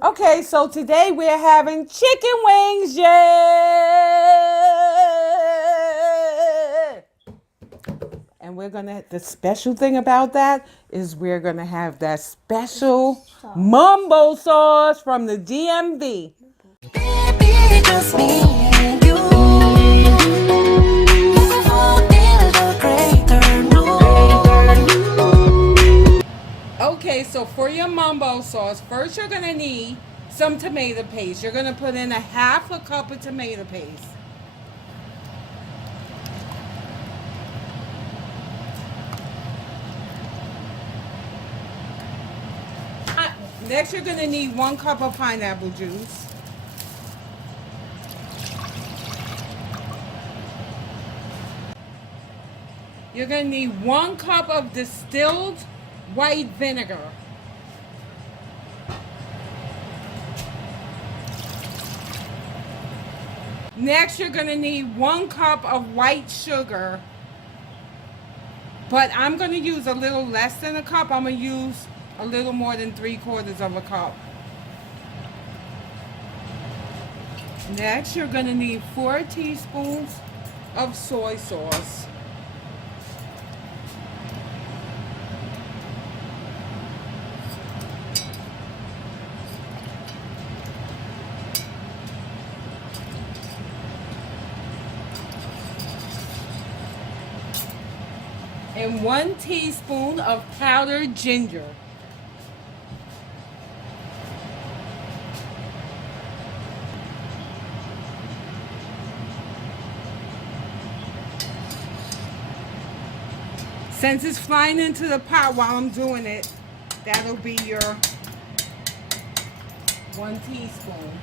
Okay, so today we're having chicken wings, yeah! And the special thing about that is we're gonna have that special MUMBO sauce from the DMV. Baby, just me and you. Okay, so for your MUMBO sauce, first you're gonna need some tomato paste. You're gonna put in a half a cup of tomato paste. Next, you're gonna need 1 cup of pineapple juice. You're gonna need 1 cup of distilled white vinegar. Next, you're gonna need 1 cup of white sugar. But I'm gonna use a little less than a cup. I'm gonna use a little more than 3/4 of a cup. Next, you're gonna need 4 teaspoons of soy sauce. And 1 teaspoon of powdered ginger. Since it's flying into the pot while I'm doing it, that'll be your 1 teaspoon.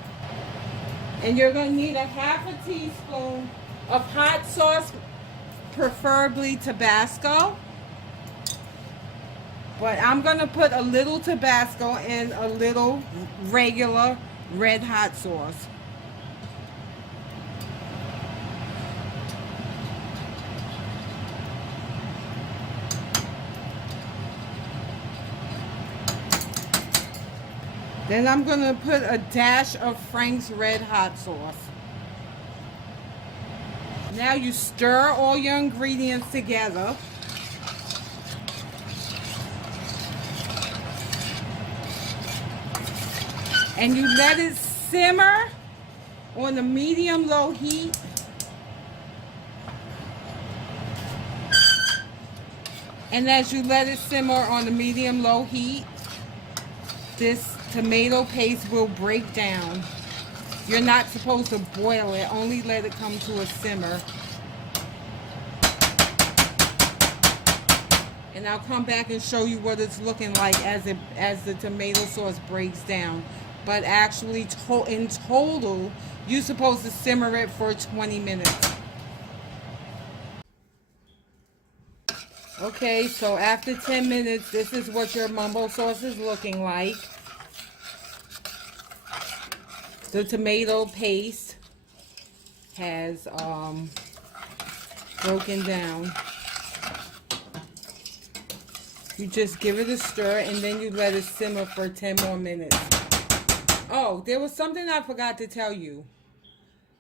And you're going to need a half a teaspoon of hot sauce, preferably Tabasco. But I'm going to put a little Tabasco and a little regular red hot sauce. Then I'm going to put a dash of Frank's red hot sauce. Now you stir all your ingredients together. And you let it simmer on a medium-low heat. And as you let it simmer on a medium-low heat, this tomato paste will break down. You're not supposed to boil it, only let it come to a simmer. And I'll come back and show you what it's looking like as the tomato sauce breaks down. But actually, in total, you're supposed to simmer it for 20 minutes. Okay, so after 10 minutes, this is what your MUMBO sauce is looking like. The tomato paste has broken down. You just give it a stir and then you let it simmer for 10 more minutes. Oh, there was something I forgot to tell you.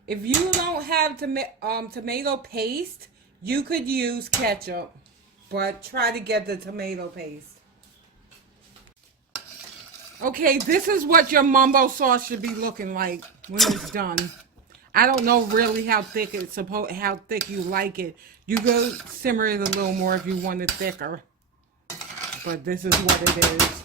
If you don't have tomato paste, you could use ketchup, but try to get the tomato paste. Okay, this is what your MUMBO sauce should be looking like when it's done. I don't know really how thick how thick you like it. You go simmer it a little more if you want it thicker. But this is what it is.